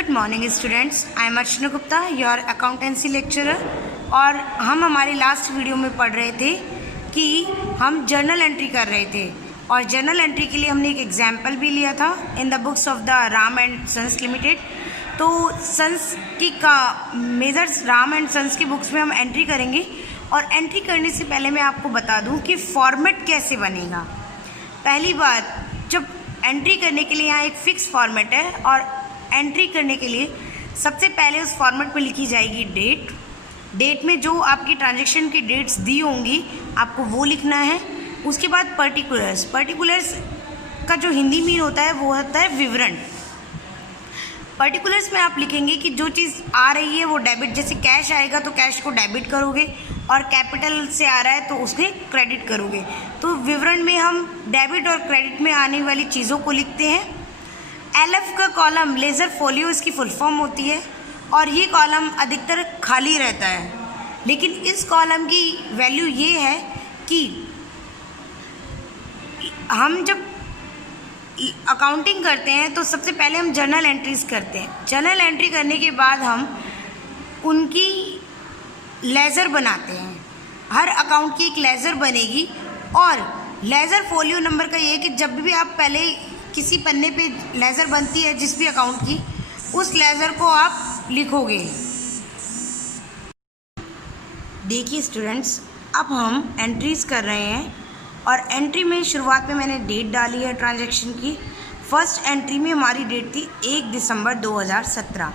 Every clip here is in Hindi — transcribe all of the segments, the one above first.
Good morning students, I am Archana Gupta, your accountancy lecturer. और हम हमारी लास्ट वीडियो में पढ़ रहे थे कि हम जर्नल एंट्री कर रहे थे, और जर्नल एंट्री के लिए हमने एक एग्जाम्पल भी लिया था in the books of the Ram and sons limited. तो सन्स की का मेजर्स राम एंड सन्स की बुक्स में हम एंट्री करेंगे। और एंट्री करने से पहले मैं आपको बता दूं कि फॉर्मेट कैसे बनेगा। पहली बात, जब एंट्री करने के लिए यहाँ एक फ़िक्स फॉर्मेट है, और एंट्री करने के लिए सबसे पहले उस फॉर्मेट में लिखी जाएगी डेट में जो आपकी ट्रांजैक्शन की डेट्स दी होंगी आपको वो लिखना है। उसके बाद पर्टिकुलर्स का जो हिंदी मीन होता है वो होता है विवरण। पर्टिकुलर्स में आप लिखेंगे कि जो चीज़ आ रही है वो डेबिट, जैसे कैश आएगा तो कैश को डेबिट करोगे, और कैपिटल से आ रहा है तो उसके क्रेडिट करोगे। तो विवरण में हम डेबिट और क्रेडिट में आने वाली चीज़ों को लिखते हैं। LF का कॉलम लेज़र फोलियो इसकी फुल फॉर्म होती है, और ये कॉलम अधिकतर खाली रहता है। लेकिन इस कॉलम की वैल्यू ये है कि हम जब अकाउंटिंग करते हैं तो सबसे पहले हम जर्नल एंट्रीज करते हैं। जर्नल एंट्री करने के बाद हम उनकी लेज़र बनाते हैं। हर अकाउंट की एक लेज़र बनेगी, और लेज़र फोलियो नंबर का ये है कि जब भी आप पहले किसी पन्ने पे लेज़र बनती है जिस भी अकाउंट की, उस लेज़र को आप लिखोगे। देखिए स्टूडेंट्स, अब हम एंट्रीज कर रहे हैं, और एंट्री में शुरुआत में मैंने डेट डाली है ट्रांजैक्शन की। फर्स्ट एंट्री में हमारी डेट थी 1 दिसंबर 2017।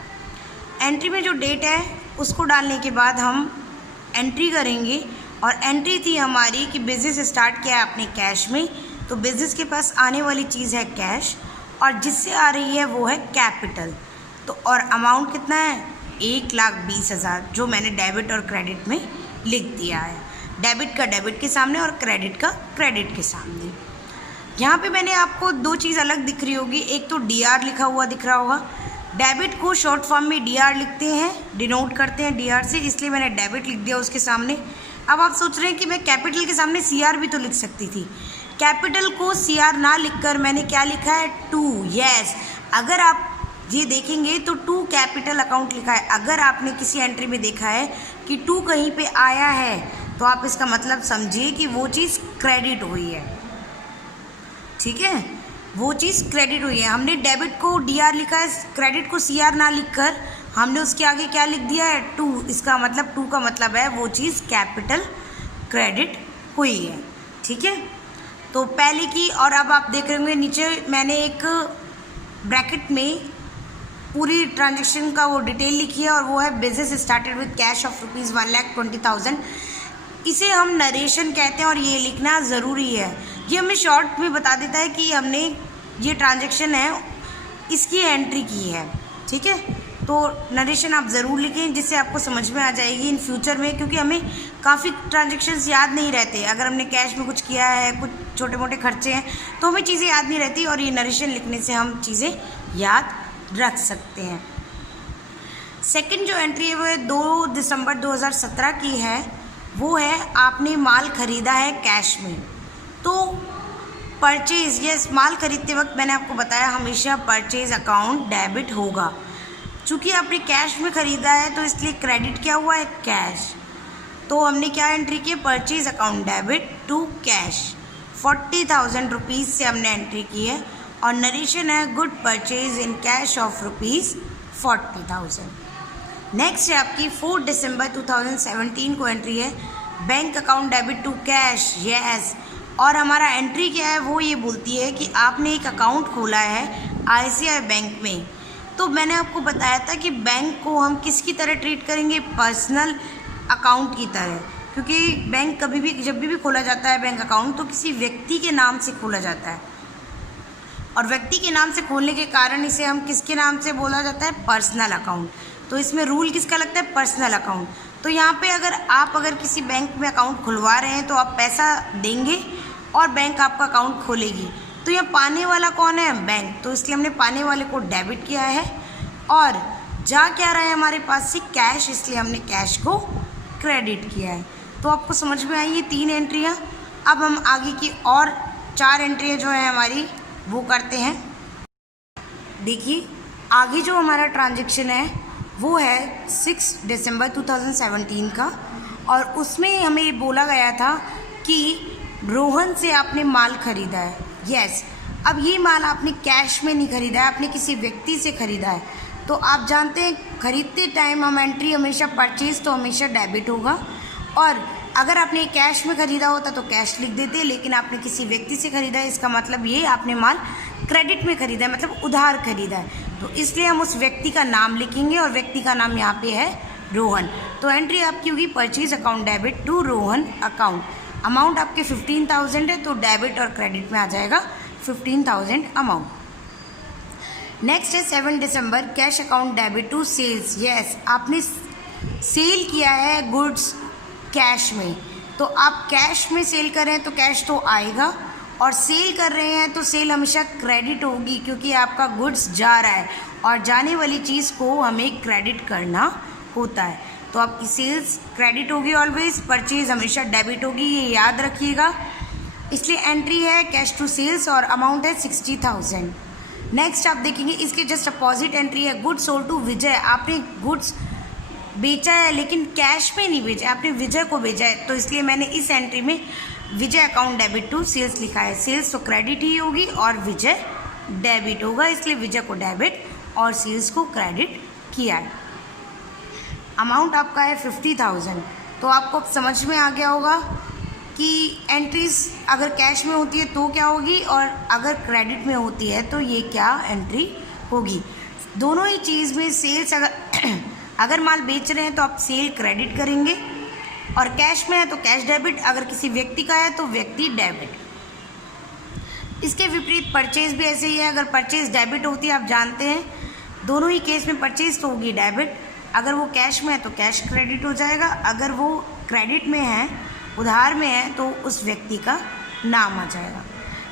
एंट्री में जो डेट है उसको डालने के बाद हम एंट्री करेंगे, और एंट्री थी हमारी कि बिज़नेस स्टार्ट किया है आपने कैश में, तो बिज़नेस के पास आने वाली चीज़ है कैश, और जिससे आ रही है वो है कैपिटल। तो और अमाउंट कितना है, 1,20,000, जो मैंने डेबिट और क्रेडिट में लिख दिया है। डेबिट का डेबिट के सामने और क्रेडिट का क्रेडिट के सामने। यहाँ पे मैंने आपको दो चीज़ अलग दिख रही होगी। एक तो DR लिखा हुआ दिख रहा होगा। डेबिट को शॉर्ट फॉर्म में DR लिखते हैं, डिनोट करते हैं DR से, इसलिए मैंने डेबिट लिख दिया उसके सामने। अब आप सोच रहे हैं कि मैं कैपिटल के सामने CR भी तो लिख सकती थी। कैपिटल को CR ना लिखकर मैंने क्या लिखा है, 2। यस, अगर आप ये देखेंगे तो 2 कैपिटल अकाउंट लिखा है। अगर आपने किसी एंट्री में देखा है कि 2 कहीं पे आया है, तो आप इसका मतलब समझिए कि वो चीज़ क्रेडिट हुई है। ठीक है, वो चीज़ क्रेडिट हुई है। हमने डेबिट को DR लिखा है, क्रेडिट को CR ना लिखकर हमने उसके आगे क्या लिख दिया है, 2। इसका मतलब 2 का मतलब है वो चीज़ कैपिटल क्रेडिट हुई है। ठीक है, तो पहले की, और अब आप देख रहे होंगे नीचे मैंने एक ब्रैकेट में पूरी ट्रांजैक्शन का वो डिटेल लिखी है, और वो है business started with cash of ₹1,20,000। इसे हम नरेशन कहते हैं, और ये लिखना ज़रूरी है। ये हमें शॉर्ट में बता देता है कि हमने ये ट्रांजैक्शन है इसकी एंट्री की है। ठीक है, तो नरेशन आप ज़रूर लिखें, जिससे आपको समझ में आ जाएगी इन फ्यूचर में, क्योंकि हमें काफ़ी ट्रांजैक्शंस याद नहीं रहते। अगर हमने कैश में कुछ किया है, कुछ छोटे मोटे खर्चे हैं, तो हमें चीज़ें याद नहीं रहती, और ये नरेशन लिखने से हम चीज़ें याद रख सकते हैं। सेकंड जो एंट्री है वो है 2 दिसंबर 2017 की है। वो है आपने माल ख़रीदा है कैश में, तो परचेज़, यस, माल खरीदते वक्त मैंने आपको बताया हमेशा परचेज़ अकाउंट डेबिट होगा। चूँकि आपने कैश में ख़रीदा है तो इसलिए क्रेडिट क्या हुआ है, कैश। तो हमने क्या एंट्री की है, purchase account debit to cash. 40,000 rupees से हमने एंट्री की है, और नरेशन है good purchase in cash of ₹40,000। Next है आपकी 4 दिसंबर 2017 को एंट्री है bank account debit to cash. Yes, और हमारा एंट्री क्या है, वो ये बोलती है कि आपने एक अकाउंट खोला है ICICI बैंक में। तो मैंने आपको बताया था कि बैंक को हम किसकी तरह ट्रीट करेंगे, पर्सनल अकाउंट की तरह, क्योंकि बैंक कभी भी जब भी खोला जाता है बैंक अकाउंट, तो किसी व्यक्ति के नाम से खोला जाता है, और व्यक्ति के नाम से खोलने के कारण इसे हम किसके नाम से बोला जाता है, पर्सनल अकाउंट। तो इसमें रूल किसका लगता है, पर्सनल अकाउंट। तो यहाँ पे अगर किसी बैंक में अकाउंट खुलवा रहे हैं तो आप पैसा देंगे और बैंक आपका अकाउंट खोलेगी। तो यहाँ पाने वाला कौन है, बैंक, तो इसलिए हमने पाने वाले को डेबिट किया है, और जा क्या रहा है हमारे पास से, कैश, इसलिए हमने कैश को क्रेडिट किया है। तो आपको समझ में आई ये 3 एंट्रियाँ। अब हम आगे की और 4 एंट्रियाँ जो है हमारी वो करते हैं। देखिए, आगे जो हमारा ट्रांजैक्शन है वो है 6 दिसंबर 2017 का, और उसमें हमें बोला गया था कि रोहन से आपने माल खरीदा है। यस, अब ये माल आपने कैश में नहीं खरीदा है, आपने किसी व्यक्ति से खरीदा है। तो आप जानते हैं खरीदते टाइम हम एंट्री हमेशा परचेज तो हमेशा डेबिट होगा, और अगर आपने कैश में ख़रीदा होता तो कैश लिख देते, लेकिन आपने किसी व्यक्ति से ख़रीदा है, इसका मतलब ये आपने माल क्रेडिट में ख़रीदा है, मतलब उधार खरीदा है। तो इसलिए हम उस व्यक्ति का नाम लिखेंगे, और व्यक्ति का नाम यहाँ पे है रोहन। तो एंट्री आपकी होगी purchase account debit to Rohan account. Amount आपके 15,000 है, तो डेबिट और क्रेडिट में आ जाएगा 15,000 अमाउंट। नेक्स्ट है 7 दिसंबर cash account debit to sales. Yes, आपने सेल किया है गुड्स कैश में, तो आप कैश में सेल कर रहे हैं तो कैश तो आएगा, और सेल कर रहे हैं तो सेल हमेशा क्रेडिट होगी, क्योंकि आपका गुड्स जा रहा है और जाने वाली चीज़ को हमें क्रेडिट करना होता है। तो आपकी सेल्स क्रेडिट होगी ऑलवेज, परचेज हमेशा डेबिट होगी, ये याद रखिएगा। इसलिए एंट्री है कैश टू सेल्स और अमाउंट है 60,000। नेक्स्ट आप देखेंगे इसके जस्ट अपोजिट एंट्री है गुड्स सोल्ड टू विजय। आपने गुड्स बेचा है लेकिन कैश में नहीं बेचा, आपने विजय को बेचा है, तो इसलिए मैंने इस एंट्री में विजय अकाउंट डेबिट टू सेल्स लिखा है। सेल्स तो क्रेडिट ही होगी और विजय डेबिट होगा, इसलिए विजय को डेबिट और सेल्स को क्रेडिट किया है। अमाउंट आपका है 50,000। तो आपको समझ में आ गया होगा कि एंट्रीज अगर कैश में होती है तो क्या होगी, और अगर क्रेडिट में होती है तो ये क्या एंट्री होगी। दोनों ही चीज़ में सेल्स अगर माल बेच रहे हैं तो आप सेल क्रेडिट करेंगे, और कैश में है तो कैश डेबिट, अगर किसी व्यक्ति का है तो व्यक्ति डेबिट। इसके विपरीत परचेज भी ऐसे ही है, अगर परचेज डेबिट होती है आप जानते हैं दोनों ही केस में परचेज तो होगी डेबिट, अगर वो कैश में है तो कैश क्रेडिट हो जाएगा, अगर वो क्रेडिट में है उधार में है तो उस व्यक्ति का नाम आ जाएगा।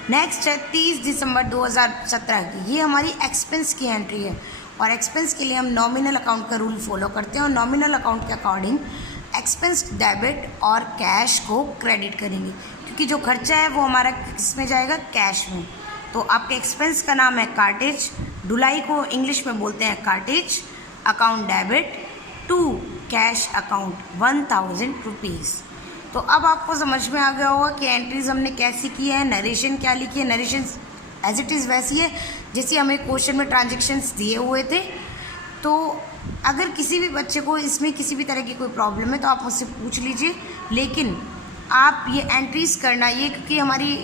नेक्स्ट है 30 दिसंबर 2017 की, ये हमारी एक्सपेंस की एंट्री है, और एक्सपेंस के लिए हम नॉमिनल अकाउंट का रूल फॉलो करते हैं, और नॉमिनल अकाउंट के अकॉर्डिंग एक्सपेंस डेबिट और कैश को क्रेडिट करेंगे, क्योंकि जो खर्चा है वो हमारा किस में जाएगा, कैश में। तो आपके एक्सपेंस का नाम है कार्टेज, ढुलाई को इंग्लिश में बोलते हैं cartage, account debit to cash account 1000 rupees. तो अब आपको समझ में आ गया होगा कि एंट्रीज हमने कैसी की है, नरेशन क्या लिखी है। नरेशन एज इट इज़ वैसी है जैसे हमें क्वेश्चन में ट्रांजेक्शन्स दिए हुए थे। तो अगर किसी भी बच्चे को इसमें किसी भी तरह की कोई प्रॉब्लम है तो आप मुझसे पूछ लीजिए, लेकिन आप ये एंट्रीज करना ये क्योंकि हमारी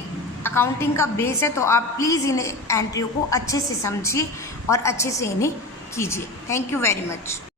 अकाउंटिंग का बेस है, तो आप प्लीज़ इन एंट्रियों को अच्छे से समझिए और अच्छे से इन्हें कीजिए। Thank you very much.